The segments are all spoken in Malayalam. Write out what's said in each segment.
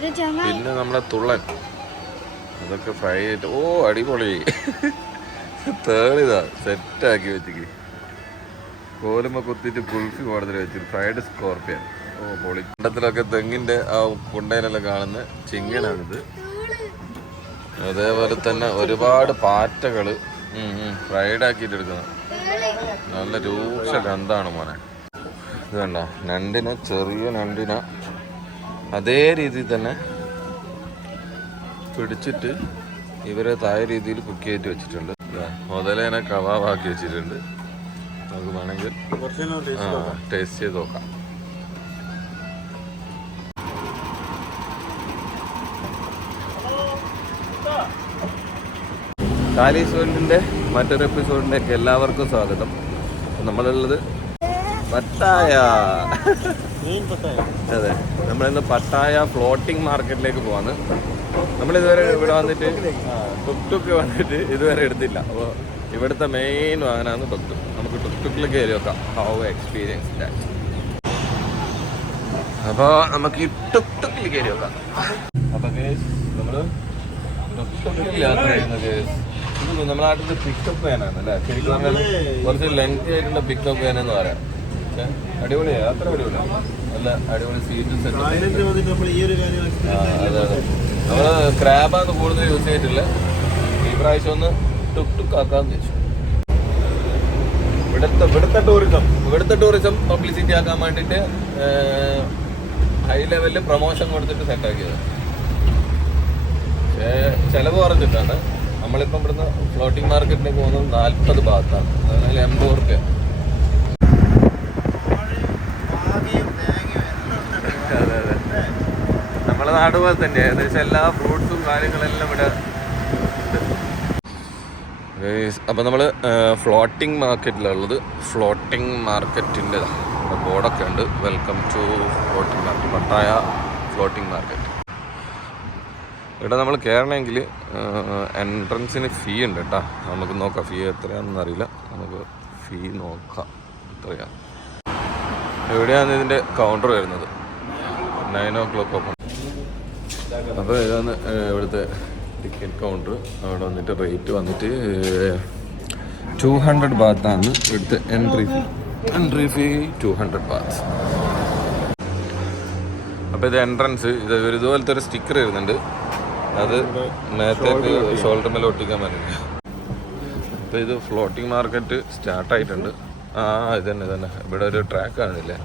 പിന്നെ നമ്മളെ തുള്ളൻ, അതൊക്കെ ഫ്രൈ ചെയ്തിട്ട് ഓ അടിപൊളി തേളിതാ സെറ്റാക്കി വെച്ചിക്ക്. കോലുമ്പോ കുത്തിയിട്ട് കുൾഫി മോഡൽ വെച്ചിട്ട് ഫ്രൈഡ് സ്കോർപ്പിയൻ. ഓ പൊളി. കണ്ടത്തിലൊക്കെ തെങ്ങിന്റെ ആ കുണ്ടയിലെല്ലാം കാണുന്ന ചിങ്ങനാണിത്. അതേപോലെ തന്നെ ഒരുപാട് പാറ്റകള് ഫ്രൈഡ് ആക്കിയിട്ട് എടുക്കുന്നത്. നല്ല രൂക്ഷ ഗന്ധാണ് മോനെ. ഇത് കണ്ട ഞണ്ടിനെ, ചെറിയ ഞണ്ടിനെ അതേ രീതിയിൽ തന്നെ പിടിച്ചിട്ട് ഇവരെ താഴെ രീതിയിൽ കുക്ക് ചെയ്തിട്ട് വെച്ചിട്ടുണ്ട്. മുതലേനെ കബാബാക്കി വെച്ചിട്ടുണ്ട്. നമുക്ക് വേണമെങ്കിൽ ടേസ്റ്റ് ചെയ്ത് നോക്കാം. കാലീസ് വേൾഡിൻ്റെ മറ്റൊരു എപ്പിസോഡിലേക്ക് എല്ലാവർക്കും സ്വാഗതം. നമ്മളുള്ളത് പട്ടായ. അതെ, നമ്മളിന്ന് പട്ടായ ഫ്ലോട്ടിംഗ് മാർക്കറ്റിലേക്ക് പോവാണ്. നമ്മളിതുവരെ ഇവിടെ വന്നിട്ട് ടുക്ടുക്ക് വന്നിട്ട് ഇതുവരെ എടുത്തില്ല. അപ്പോൾ ഇവിടുത്തെ മെയിൻ വാഹനമാണ് ടുക്ടുക്ക്. നമുക്ക് ടുക്ടുക്കിൽ കയറി വെക്കാം. How experience that. അപ്പോൾ നമുക്ക് ഈ ടുക്ടുക്കിൽ കയറി വെക്കാം. അപ്പോൾ നമ്മൾ ടുക്ടുക്കിൽ യാത്ര ചെയ്യുന്ന കേസ് ഇത് നമ്മുടെ നാട്ടിൽ പിക്കപ്പ് വാനാണ് അല്ലേ? ശരിക്കും പറഞ്ഞാൽ കുറച്ച് ലെങ്തി ആയിട്ടുള്ള പിക്കപ്പ് വാൻ എന്ന് പറയാം. പക്ഷെ അടിപൊളിയാണ്, അത്ര അടിപൊളിയാണ്. നല്ല അടിപൊളി സീറ്റ് സെറ്റ്. അതെ അതെ, നമ്മള് ക്രാബാണ് കൂടുതൽ യൂസ് ചെയ്തിട്ടില്ല. ഈ പ്രാവശ്യം ഒന്ന് ടുക്ക് ആക്കാന്ന് വെച്ചു. ഇവിടുത്തെ ടൂറിസം പബ്ലിസിറ്റി ആക്കാൻ വേണ്ടിയിട്ട് ഹൈ ലെവലിൽ പ്രൊമോഷൻ കൊടുത്തിട്ട് സെറ്റാക്കിയത്. പക്ഷേ ചെലവ് കുറഞ്ഞിട്ടാണ്. നമ്മളിപ്പം ഇവിടുന്ന് ഫ്ലോട്ടിംഗ് മാർക്കറ്റിലേക്ക് പോകുന്നത് 40 ഭാഗത്താണ്. അതായത് 80 റുപ്യ. അതെ അതെ, നമ്മളെ നാട് പോലെ തന്നെ ഏകദേശം എല്ലാ ഫ്രൂട്ട്സും കാര്യങ്ങളെല്ലാം ഇവിടെ ഉണ്ട്. അപ്പം നമ്മൾ ഫ്ലോട്ടിംഗ് മാർക്കറ്റിലുള്ളത്. ഫ്ലോട്ടിംഗ് മാർക്കറ്റിൻ്റെ ബോർഡൊക്കെ ഉണ്ട്. Welcome to floating market, Pattaya floating market. ഇവിടെ നമ്മൾ കയറണമെങ്കിൽ എൻട്രൻസിന് ഫീ ഉണ്ട് കേട്ടോ. നമുക്ക് നോക്കാം ഫീ എത്രയാണെന്ന് അറിയില്ല. നമുക്ക് ഫീ നോക്കാം എത്രയാണ്. എവിടെയാണ് ഇതിൻ്റെ കൗണ്ടർ വരുന്നത്? 9 o'clock ഓപ്പൺ. അപ്പോൾ ഇതാണ് ഇവിടുത്തെ ടിക്കറ്റ് കൗണ്ടർ. അവിടെ വന്നിട്ട് റേറ്റ് വന്നിട്ട് 200 ബാത്താണ് ഇവിടുത്തെ എൻട്രി ഫീ 200 ബാത്ത്. അപ്പോൾ ഇത് എൻട്രൻസ്. ഇത് ഇതുപോലത്തെ ഒരു സ്റ്റിക്കർ വരുന്നുണ്ട്. അത് നേരത്തേക്ക് ഷോൾഡർ മേലെ ഒട്ടിക്കാൻ പറ്റില്ല. അപ്പോൾ ഇത് ഫ്ലോട്ടിംഗ് മാർക്കറ്റ് സ്റ്റാർട്ടായിട്ടുണ്ട്. ഇത് തന്നെ ഇവിടെ ഒരു ട്രാക്ക് കാണില്ലേ?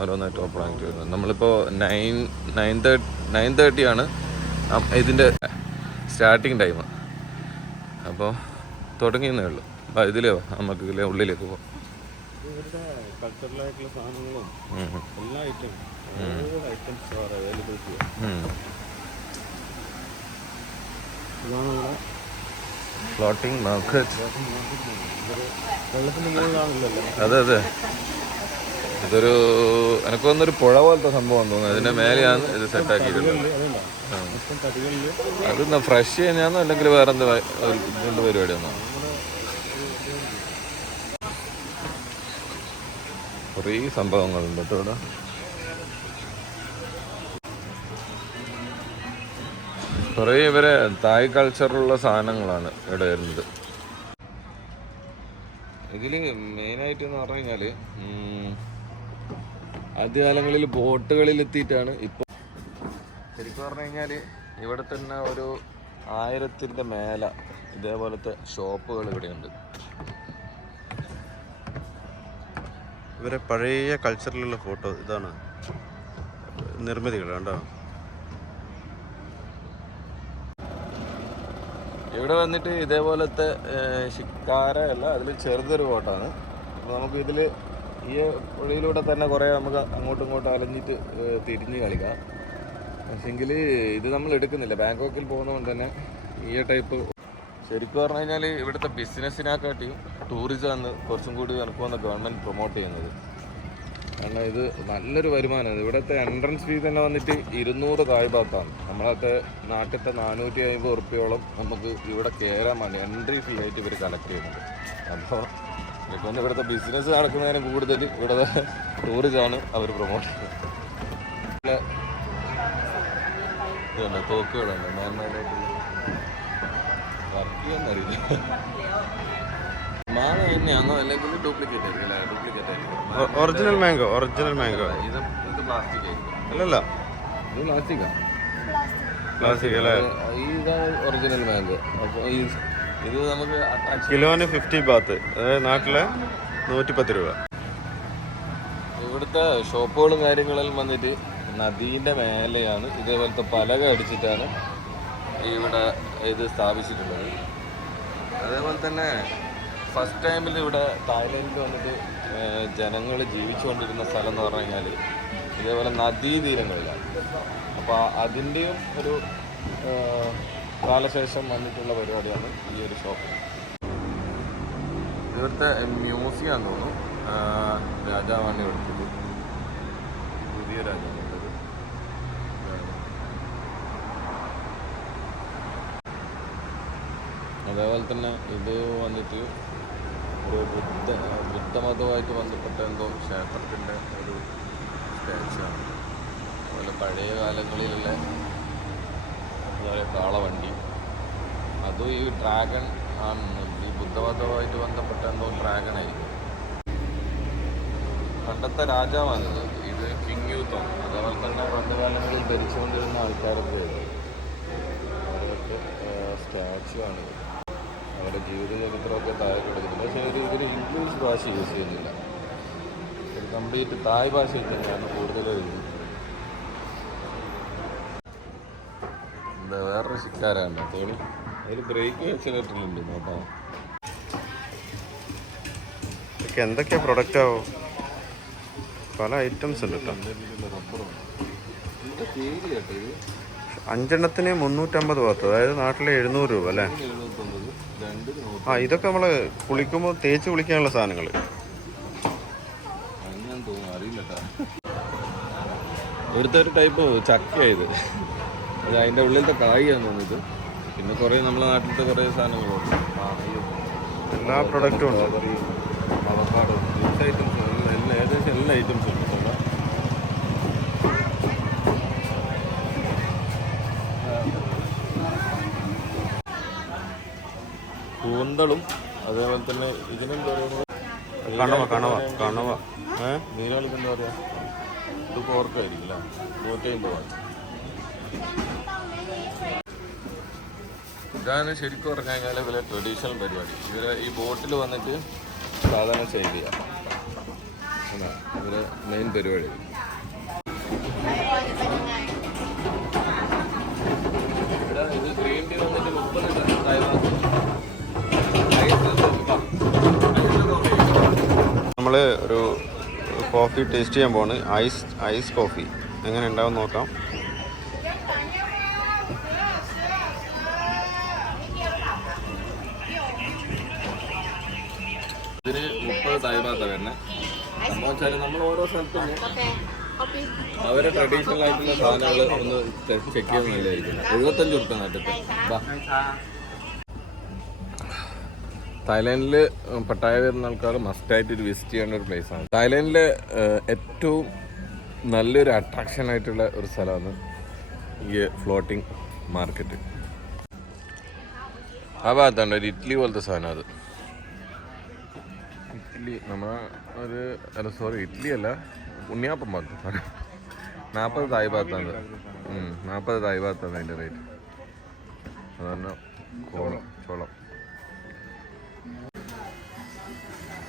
ഓരോന്നായിട്ട് ഓപ്പൺ ആയിട്ട് വരുന്നത്. നമ്മളിപ്പോൾ 9:30 ആണ് ഇതിൻ്റെ സ്റ്റാർട്ടിങ് ടൈം. അപ്പോൾ തുടങ്ങിയെന്നേ ഉള്ളൂ. അപ്പോൾ ഇതിലോ നമുക്ക് ഉള്ളിലേക്ക് പോകാം. കൾച്ചറലായിട്ടുള്ള സാധനങ്ങളും എല്ലാ ഐറ്റംസ് അവൈലബിലിറ്റി. Floating market. വെള്ളത്തിൻ്റെ മുകളിലാണല്ലോ. അതെ അതെ, ഇതൊരു എനിക്ക് തോന്നുന്നൊരു പുഴ പോലത്തെ സംഭവം തോന്നുന്നു. അതിൻ്റെ മേലെയാണ് ഇത് സെറ്റാക്കിയിട്ടുള്ളത്. അത് ഫ്രഷ് ചെയ്യാനാണോ അല്ലെങ്കിൽ വേറെ എന്ത് ഇതിൻ്റെ പരിപാടിയാണോ? കുറേ സംഭവങ്ങളുണ്ട് കേട്ടോ ഇവിടെ. കുറേ ഇവരെ തായ് കൾച്ചറുള്ള സാധനങ്ങളാണ് ഇവിടെ വരുന്നത്. ഇതിൽ മെയിനായിട്ട് എന്ന് പറഞ്ഞു കഴിഞ്ഞാൽ ആദ്യകാലങ്ങളിൽ ബോട്ടുകളിൽ എത്തിയിട്ടാണ്. ഇപ്പോൾ ശരിക്കും പറഞ്ഞു കഴിഞ്ഞാൽ ഇവിടെ തന്നെ ഒരു 1000-ന്റെ മേലെ ഇതേപോലത്തെ ഷോപ്പുകൾ ഇവിടെയുണ്ട്. ഇവരെ പഴയ കൾച്ചറിലുള്ള ഫോട്ടോ ഇതാണ് നിർമ്മിതികൾ കണ്ടോ. ഇവിടെ വന്നിട്ട് ഇതേപോലത്തെ ശിക്കാര അല്ല, അതിൽ ചെറുതൊരു ബോട്ടാണ്. അപ്പോൾ നമുക്ക് ഇതിൽ ഈ പുഴയിലൂടെ തന്നെ കുറേ നമുക്ക് അങ്ങോട്ടും ഇങ്ങോട്ടും അലഞ്ഞിട്ട് തിരിഞ്ഞ് കളിക്കാം. പക്ഷെങ്കിൽ ഇത് നമ്മൾ എടുക്കുന്നില്ല. ബാങ്കോക്കിൽ പോകുന്നതുകൊണ്ട് തന്നെ ഈ ടൈപ്പ് ശരിക്കും പറഞ്ഞു കഴിഞ്ഞാൽ ഇവിടുത്തെ ബിസിനസ്സിനെക്കാട്ടിയും ടൂറിസമാണ് കുറച്ചും കൂടി എനിക്കൊന്ന് ഗവൺമെൻറ് പ്രൊമോട്ട് ചെയ്യുന്നത്. കാരണം ഇത് നല്ലൊരു വരുമാനമാണ്. ഇവിടുത്തെ എൻട്രൻസ് ഫീസ് തന്നെ വന്നിട്ട് 200 തായ് ബാത്താണ്. നമ്മളത്തെ നാട്ടിലത്തെ 450 റുപ്യോളം നമുക്ക് ഇവിടെ കയറാൻ വേണ്ടി എൻട്രി ഫീ ആയിട്ട് ഇവർ കളക്ട് ചെയ്യുന്നുണ്ട്. അപ്പോൾ പിന്നെ ഇവിടുത്തെ ബിസിനസ് നടക്കുന്നതിനും കൂടുതൽ ഇവിടുത്തെ ടൂറിസമാണ് അവർ പ്രൊമോട്ട് ചെയ്യുന്നത്. ഇതുണ്ട് തോക്കുകളുണ്ട്, മാന്മാരായിട്ട് വർക്ക് ചെയ്യാന്നറിയില്ല. മാങ്ങ തന്നെയാണോ അല്ലെങ്കിൽ ഡ്യൂപ്ലിക്കേറ്റ് ആയിരിക്കും? അല്ലേ, ഡ്യൂപ്ലിക്കേറ്റ് ആയിരിക്കും. Original mango, original mango. ഇത് പ്ലാസ്റ്റിക് ആയിരിക്കും. അല്ലല്ല, ഇത് പ്ലാസ്റ്റിക്കാ. പ്ലാസ്റ്റിക് അല്ലേ? ഇതാണ് ഒറിജിനൽ മാംഗോ. അപ്പോൾ ഇത് നമുക്ക് കിലോന് 50 ബാത്ത്, അതായത് നാട്ടിലെ 110 രൂപ. ഇവിടുത്തെ ഷോപ്പുകളും കാര്യങ്ങളെല്ലാം വന്നിട്ട് നദീൻ്റെ മേലെയാണ് ഇതേപോലത്തെ പലക അടിച്ചിട്ടാണ് ഇവിടെ ഇത് സ്ഥാപിച്ചിട്ടുള്ളത്. അതേപോലെ തന്നെ ഫസ്റ്റ് ടൈമിൽ ഇവിടെ തായ്ലൻഡിൽ വന്നിട്ട് ജനങ്ങൾ ജീവിച്ചുകൊണ്ടിരുന്ന സ്ഥലം എന്ന് പറഞ്ഞു കഴിഞ്ഞാൽ ഇതേപോലെ നദീതീരങ്ങളിലാണ്. അപ്പോൾ അതിൻ്റെയും ഒരു കാലശേഷം വന്നിട്ടുള്ള പരിപാടിയാണ് ഈ ഒരു ഷോപ്പ്. ഇവിടുത്തെ മ്യൂസിയം ആണെന്ന് തോന്നുന്നു. രാജാവാണ് ഇവിടുത്തത്, പുതിയ രാജാവുള്ളത്. അതേപോലെ തന്നെ ഇത് വന്നിട്ട് ഒരു ബുദ്ധമതവുമായിട്ട് ബന്ധപ്പെട്ട എന്തോ ക്ഷേത്രത്തിൻ്റെ ഒരു സ്റ്റാച്ചു ആണ്. അതുപോലെ പഴയ കാലങ്ങളിലുള്ള അതുപോലെ കാളവണ്ടി, അതും ഈ ഡ്രാഗൺ ആണ്. ഈ ബുദ്ധമതവുമായിട്ട് ബന്ധപ്പെട്ട എന്തോ ഡ്രാഗൺ ആയിരിക്കും. പണ്ടത്തെ രാജാവാണിത്. ഇത് കിങ് യൂത്തോ. അതേപോലെ തന്നെ പണ്ട് കാലങ്ങളിൽ ഭരിച്ചുകൊണ്ടിരുന്ന ആൾക്കാരൊക്കെ അവരൊക്കെ സ്റ്റാച്ചു ആണിത്. അവരുടെ ജീവിത ചരിത്രമൊക്കെ താഴെ കിടക്കുന്നുണ്ട്. പക്ഷേ ഇവർ ഇംഗ്ലീഷ് ഭാഷ യൂസ് ചെയ്യുന്നില്ല, ഒരു കംപ്ലീറ്റ് തായ് ഭാഷയിൽ തന്നെയാണ് കൂടുതലും എഴുതുന്നത്. എന്താ വേറൊരു ശിക്കാരാണ് തോണി, അതിൽ ബ്രേക്ക് ആക്സിലേറ്ററിലുണ്ട് നോക്കാം. ഇതൊക്കെ എന്തൊക്കെയാ പ്രൊഡക്റ്റ് ആവും? പല ഐറ്റംസ് ഉണ്ട് കേട്ടോ. റബ്ബറുണ്ട്. ഇതിൻ്റെ പേര് കേട്ടോ, ഇത് 5 350 ബാത്ത്, അതായത് നാട്ടിലെ 700 രൂപ അല്ലേ? 79, 2 ആ, ഇതൊക്കെ നമ്മൾ കുളിക്കുമ്പോൾ തേച്ച് കുളിക്കാനുള്ള സാധനങ്ങൾ. അങ്ങനെ തോന്നുന്നു, അറിയില്ല കേട്ടോ. ഇവിടുത്തെ ഒരു ടൈപ്പ് ചക്കയായത്, അത് അതിൻ്റെ ഉള്ളിലത്തെ കായാന്ന് തോന്നിയത്. പിന്നെ കുറേ നമ്മളെ നാട്ടിലത്തെ കുറേ സാധനങ്ങളുണ്ട്. എല്ലാ പ്രൊഡക്റ്റും ഉണ്ട്. അവക്കാഡോ, ജ്യൂസ് ഐറ്റംസ് എല്ലാം, ഏകദേശം എല്ലാ ഐറ്റംസും ഉണ്ട്. കൂന്തളും അതേപോലെ തന്നെ ഇതിനെന്താ പറയുന്നത്, കണവ. നീരാളിക്ക് എന്താ പറയുക? ഇത് പോർക്കായിരിക്കില്ല, 150. ഇതാണ് ശരിക്കും പറഞ്ഞു കഴിഞ്ഞാൽ ഇവരെ ട്രഡീഷണൽ പരിപാടി. ഇവരെ ഈ ബോട്ടിൽ വന്നിട്ട് സാധാരണ സെയിൽ ചെയ്യാം, ഇവരെ മെയിൻ പരിപാടി. ഇത് ഗ്രീൻ ടീ വന്നിട്ട് 30 തായ്വാൻ. നമ്മൾ ഒരു കോഫി ടേസ്റ്റ് ചെയ്യാൻ പോവാണ്. ഐസ് കോഫി എങ്ങനെ ഉണ്ടാവും നോക്കാം. ഇതിന് 30 തായ്വാത്താണ് വരുന്നത്. സംഭവം വെച്ചാൽ നമ്മൾ ഓരോ സ്ഥലത്തും അവരെ ട്രഡീഷണൽ ആയിട്ടുള്ള സാധനങ്ങൾ ഒന്ന് ചെക്ക് ചെയ്യുന്നത് നല്ലതായിരിക്കും. 75 റുപ്യ നാട്ടിൽ. തായ്ലാൻഡിൽ പട്ടായ വരുന്ന ആൾക്കാർ മസ്റ്റായിട്ട് ഒരു വിസിറ്റ് ചെയ്യേണ്ട ഒരു പ്ലേസാണ്. തായ്ലാൻഡിലെ ഏറ്റവും നല്ലൊരു അട്രാക്ഷൻ ആയിട്ടുള്ള ഒരു സ്ഥലമാണ് ഈ ഫ്ലോട്ടിംഗ് മാർക്കറ്റ്. ആ ഭാഗത്താണ് ഒരു ഇഡ്ഡലി പോലത്തെ സാധനം. അത് ഇഡ്ഡലി ഇഡ്ഡലി അല്ല, ഉണ്ണിയാപ്പം ഭാഗത്ത് 40 തായ് ഭാഗത്താണ്. 40 തായ് ഭാഗത്താണ് അതിൻ്റെ റേറ്റ്. അതുതന്നെ ചോളം.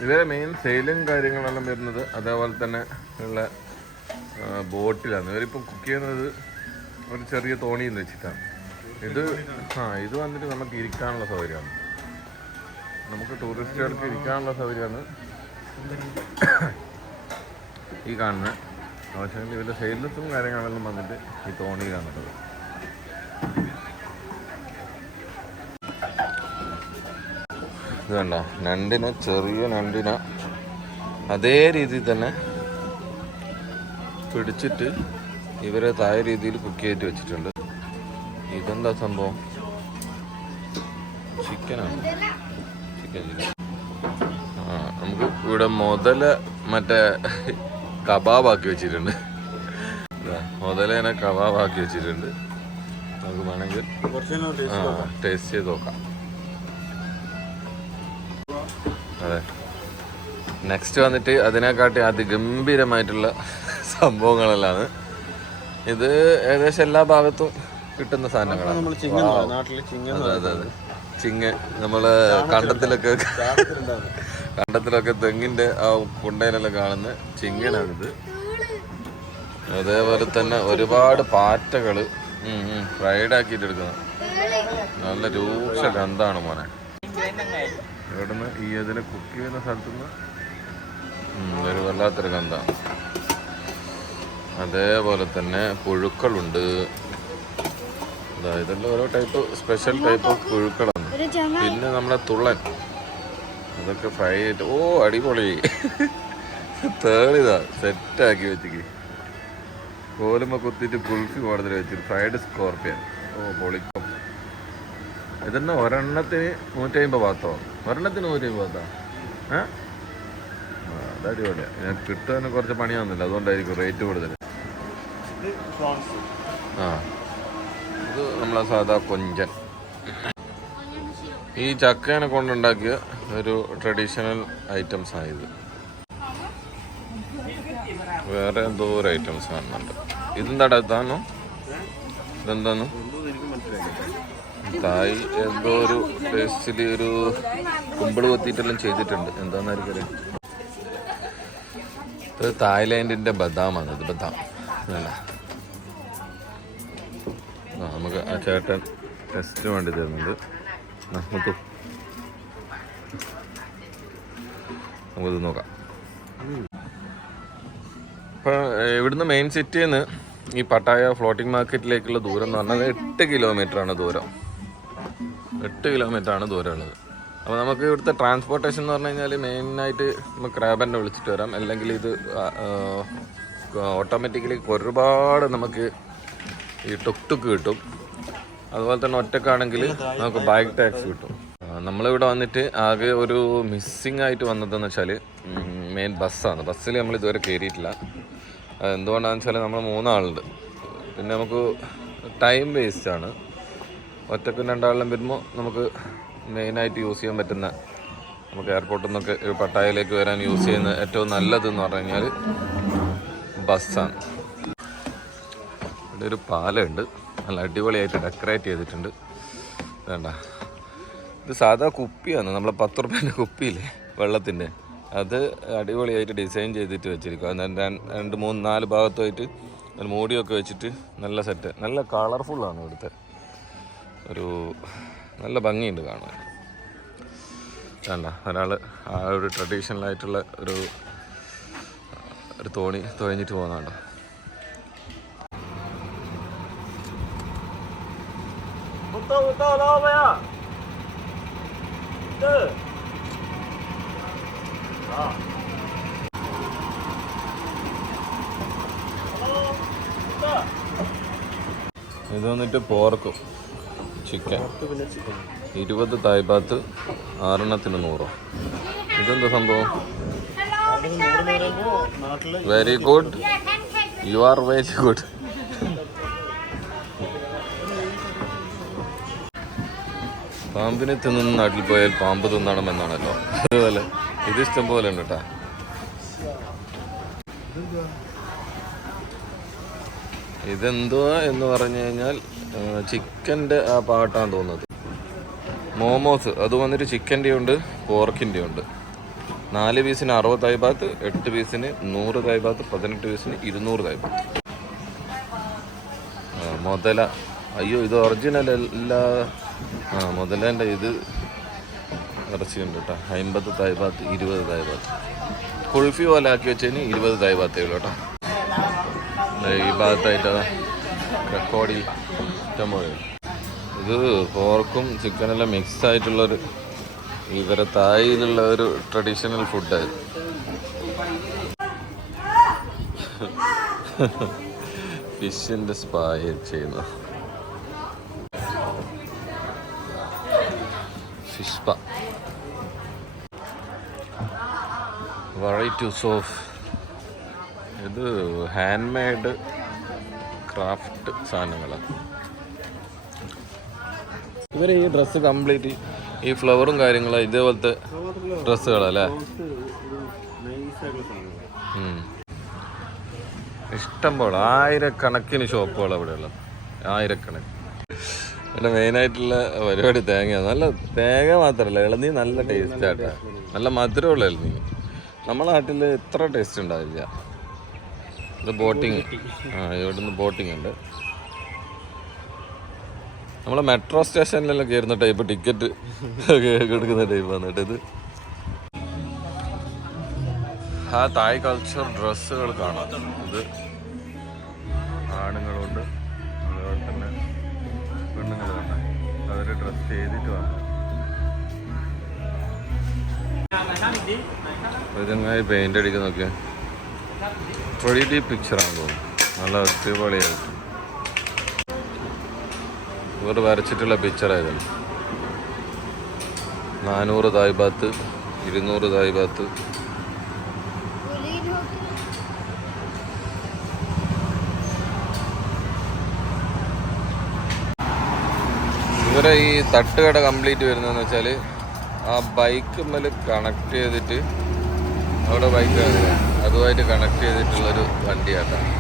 ഇവരെ മെയിൻ സെയിലും കാര്യങ്ങളെല്ലാം വരുന്നത് അതേപോലെ തന്നെ ഉള്ള ബോട്ടിലാണ്. ഇവരിപ്പം കുക്ക് ചെയ്യുന്നത് ഒരു ചെറിയ തോണിയിൽ വെച്ചിട്ടാണ്. ഇത് വന്നിട്ട് നമുക്ക് ഇരിക്കാനുള്ള സൗകര്യമാണ്, നമുക്ക് ടൂറിസ്റ്റുകൾക്ക് ഇരിക്കാനുള്ള സൗകര്യമാണ് ഈ കാണുന്നത്. പക്ഷേ ഇവരുടെ സെയിൽസും കാര്യങ്ങളെല്ലാം വന്നിട്ട് ഈ തോണിയിലാണുള്ളത്. ഇത് കണ്ട ചെറിയ ഞണ്ടിനെ അതേ രീതിയിൽ തന്നെ പിടിച്ചിട്ട് ഇവരെ താഴെ രീതിയിൽ കുക്ക് ചെയ്തിട്ട് വെച്ചിട്ടുണ്ട്. ഇതെന്താ സംഭവം? ചിക്കനാണ്. ചിക്കൻ. നമുക്ക് നമുക്ക് ഇവിടെ മുതല മറ്റേ കബാബാക്കി വെച്ചിട്ടുണ്ട്. മുതലേനെ കബാബാക്കി വെച്ചിട്ടുണ്ട്. നമുക്ക് വേണമെങ്കിൽ ടേസ്റ്റ് ചെയ്ത് നോക്കാം. അതെ, നെക്സ്റ്റ് വന്നിട്ട് അതിനെക്കാട്ടി അതിഗംഭീരമായിട്ടുള്ള സംഭവങ്ങളെല്ലാം. ഇത് ഏകദേശം എല്ലാ ഭാഗത്തും കിട്ടുന്ന സാധനങ്ങളാണ്. അതെ, ചിങ്ങ് നമ്മള് കണ്ടത്തിലൊക്കെ തെങ്ങിന്റെ ആ കുണ്ടയിലെല്ലാം കാണുന്ന ചിങ്ങനാണിത്. അതേപോലെ തന്നെ ഒരുപാട് പാറ്റകള് ഫ്രൈഡ് ആക്കിയിട്ട് എടുക്കുന്നത്. നല്ല രൂക്ഷ ഗന്ധാണ് മോനെ. ഇവിടുന്ന് ഈ അതിനെ കുക്ക് ചെയ്യുന്ന സ്ഥലത്തുനിന്ന് ഒരു വല്ലാത്തൊരു ഗന്ധാണ്. അതേപോലെ തന്നെ പുഴുക്കളുണ്ട്. ഇതെല്ലാം ഓരോ ടൈപ്പ് സ്പെഷ്യൽ ടൈപ്പ് പുഴുക്കളാണ്. പിന്നെ നമ്മളെ തുള്ളൻ, അതൊക്കെ ഫ്രൈ ചെയ്തിട്ട് അടിപൊളി തേളിതാ സെറ്റാക്കി വെച്ചിക്ക്. കോലുമ കുത്തിയിട്ട് കുൽഫി മോഡൽ വെച്ചിട്ട് ഫ്രൈഡ് സ്കോർപ്പിയൻ. പൊളിക്കും. ഇതെന്നെ ഒരെണ്ണത്തിന് 150 ബാത്തോ? ഒരെണ്ണത്തിന് 150 ബാത്താ? അത് അടിപൊളിയാണ്. ഞാൻ കിട്ടാൻ കുറച്ച് പണിയാവുന്നില്ല, അതുകൊണ്ടായിരിക്കും റേറ്റ് കൂടുതൽ. ഇത് നമ്മളെ സാധാ കൊഞ്ചൻ. ഈ ചക്കേനെ കൊണ്ടുണ്ടാക്കിയ ഒരു ട്രഡീഷണൽ ഐറ്റംസ് ആയത്. വേറെ എന്തോ ഒരു ഐറ്റംസ് കാണുന്നുണ്ട്. ഇതെന്താടാ താനോ? ഇതെന്താന്ന്? തായ് എന്തോ ഒരു ടേസ്റ്റിൽ ഒരു കുമ്പിള് കൊത്തിയിട്ടെല്ലാം ചെയ്തിട്ടുണ്ട്. എന്താന്നായിരിക്കും ഇത്? തായ്ലാൻഡിന്റെ ബദാമാണ്. ഇത് ബദാം അല്ല. നമുക്ക് ആ ചേട്ടൻ ടെസ്റ്റ് വേണ്ടി തരുന്നുണ്ട്. നമുക്കിത് നോക്കാം. ഇപ്പം ഇവിടുന്ന് മെയിൻ സിറ്റിയിൽ നിന്ന് ഈ പട്ടായ ഫ്ലോട്ടിംഗ് മാർക്കറ്റിലേക്കുള്ള ദൂരം എന്ന് പറഞ്ഞാൽ 8 കിലോമീറ്ററാണ് ദൂരം. 8 കിലോമീറ്ററാണ് ദൂരമുള്ളത്. അപ്പോൾ നമുക്ക് ഇവിടുത്തെ ട്രാൻസ്പോർട്ടേഷൻ എന്ന് പറഞ്ഞു കഴിഞ്ഞാൽ മെയിനായിട്ട് നമുക്ക് ക്രാബനെ വിളിച്ചിട്ട് വരാം. അല്ലെങ്കിൽ ഇത് ഓട്ടോമാറ്റിക്കലി ഒരുപാട് നമുക്ക് ഈ ടുക്ക് കിട്ടും. അതുപോലെ തന്നെ ഒറ്റക്കാണെങ്കിൽ നമുക്ക് ബൈക്ക് ടാക്സി കിട്ടും. നമ്മളിവിടെ വന്നിട്ട് ആകെ ഒരു മിസ്സിങ് ആയിട്ട് വന്നതെന്ന് വെച്ചാൽ മെയിൻ ബസ്സാണ്. ബസ്സിൽ നമ്മൾ ഇതുവരെ കയറിയിട്ടില്ല. എന്തുകൊണ്ടാണെന്ന് വെച്ചാൽ നമ്മൾ 3 ആളുണ്ട്. പിന്നെ നമുക്ക് ടൈം വേസ്റ്റാണ്. ഒറ്റക്കും 2 ആളെല്ലാം വരുമ്പോൾ നമുക്ക് മെയിനായിട്ട് യൂസ് ചെയ്യാൻ പറ്റുന്ന, നമുക്ക് എയർപോർട്ടിൽ നിന്നൊക്കെ പട്ടായയിലേക്ക് വരാൻ യൂസ് ചെയ്യുന്ന ഏറ്റവും നല്ലതെന്ന് പറഞ്ഞു കഴിഞ്ഞാൽ ബസ്സാണ്. ഇവിടെ ഒരു പാലമുണ്ട്, നല്ല അടിപൊളിയായിട്ട് ഡെക്കറേറ്റ് ചെയ്തിട്ടുണ്ട്. വേണ്ട, ഇത് സാധാ കുപ്പിയാണ്. നമ്മളെ 10 റുപ്യേൻ്റെ കുപ്പിയില്ലേ വെള്ളത്തിൻ്റെ, അത് അടിപൊളിയായിട്ട് ഡിസൈൻ ചെയ്തിട്ട് വെച്ചിരിക്കും. അത് 2, 3, 4 ഭാഗത്തുമായിട്ട് ഒരു മൂടിയൊക്കെ വെച്ചിട്ട് നല്ല സെറ്റ്, നല്ല കളർഫുള്ളാണ്. ഇവിടുത്തെ ഒരു നല്ല ഭംഗിയുണ്ട് കാണാൻ. വേണ്ട, ഒരാൾ ആ ഒരു ട്രഡീഷണലായിട്ടുള്ള ഒരു തോണി തുഴഞ്ഞിട്ട് പോകുന്നുണ്ടോ. ഇത് വന്നിട്ട് പോർക്കും ചിക്കൻ 20 തായ്പാത്ത് 6 100. ഇതെന്താ സംഭവം? Very good, you are very good. പാമ്പിനെ തിന്നുന്ന നാട്ടിൽ പോയാൽ പാമ്പ് തിന്നണമെന്നാണല്ലോ, അതുപോലെ ഇത് ഇഷ്ടം പോലെ ഉണ്ട് കേട്ടാ. ഇതെന്തോ എന്ന് പറഞ്ഞു കഴിഞ്ഞാൽ ചിക്കൻ്റെ ആ പാട്ടാണ് തോന്നുന്നത്. മോമോസ്, അത് വന്നിട്ട് ചിക്കൻ്റെ ഉണ്ട്, പോർക്കിൻ്റെ ഉണ്ട്. 4 പീസിന് 60 തായ്പാത്ത്, 8 പീസിന് 100 തായ്പാത്ത്, 18 പീസിന് 200 തായ്പാത്ത്. മുതല, അയ്യോ ഇത് ഒറിജിനൽ അല്ല. മുതലേൻ്റെ ഇത് ഇറച്ചിയുണ്ട് കേട്ടോ. 50 തായ്പാത്ത്, 20 തായ്പാത്ത്. കുൾഫി പോലെ ആക്കി വെച്ചതിന് 20 തായ്പാത്തേ ഉള്ളൂ കേട്ടോ. ഈ ഭാഗത്തായിട്ട് കക്കോടി ഇഷ്ടംപോലെ. ഇത് പോർക്കും ചിക്കനെല്ലാം മിക്സ് ആയിട്ടുള്ളൊരു ഇവരെ തായിലുള്ള ഒരു ട്രഡീഷണൽ ഫുഡായത്. ഫിഷിൻ്റെ സ്പാ ചെയ്യുന്നു. ഫിഷ് സ്പാ വെറൈറ്റീസ് ഓഫ് ഇത് ഹാൻഡ് മെയ്ഡ് ക്രാഫ്റ്റ് സാധനങ്ങളാണ്. ഇവർ ഈ ഡ്രസ്സ് കംപ്ലീറ്റ് ഈ ഫ്ലവറും കാര്യങ്ങളും ഇതേപോലത്തെ ഡ്രസ്സുകളല്ലേ? ഇഷ്ടം പോലെ ആയിരക്കണക്കിന് ഷോപ്പുകൾ അവിടെ ഉള്ളത്, ആയിരക്കണക്കിന്. പിന്നെ മെയിനായിട്ടുള്ള പരിപാടി തേങ്ങ. നല്ല തേങ്ങ മാത്രമല്ല, ഇളനീ നല്ല ടേസ്റ്റ് ആട്ടാ, നല്ല മധുരമുള്ള ഇളനീ. നമ്മളെ നാട്ടിൽ ഇത്ര ടേസ്റ്റ് ഉണ്ടാവില്ല. ഇത് ബോട്ടിങ്, ഇവിടുന്ന് ബോട്ടിങ് ഉണ്ട്. നമ്മളെ മെട്രോ സ്റ്റേഷനിലെല്ലാം കയറുന്ന ടൈപ്പ് ടിക്കറ്റ് എടുക്കുന്ന ടൈപ്പ് വന്നിട്ട് ഇത് ആ തായ് കൾച്ചർ ഡ്രസ്സുകൾ കാണാം. ഇത് ആണുങ്ങളുണ്ട്, അതുപോലെ തന്നെ പെണ്ണുങ്ങൾ കാണാം. അവർ ഡ്രസ്സ് ചെയ്തിട്ട് വന്നു. ഇതങ്ങായി പെയിന്റ് അടിക്കുന്നൊക്കെ പ്രൊഡി പിക്ചറാണെന്ന് തോന്നുന്നു. നല്ല അടിപൊളിയായിട്ട് ഇവർ വരച്ചിട്ടുള്ള പിക്ചറായിരുന്നു. 400 തായ് ബാത്ത്, 200 തായ് ബാത്ത്. ഇവരെ ഈ തട്ടുകട കംപ്ലീറ്റ് വരുന്നതെന്ന് വെച്ചാൽ ആ ബൈക്ക് മേൽ കണക്ട് ചെയ്തിട്ട്, അവിടെ ബൈക്ക് അതുമായിട്ട് കണക്ട് ചെയ്തിട്ടുള്ളൊരു വണ്ടിയാട്ടാണ്.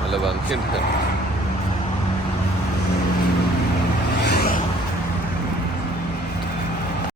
നല്ല ഭംഗിയുണ്ട്.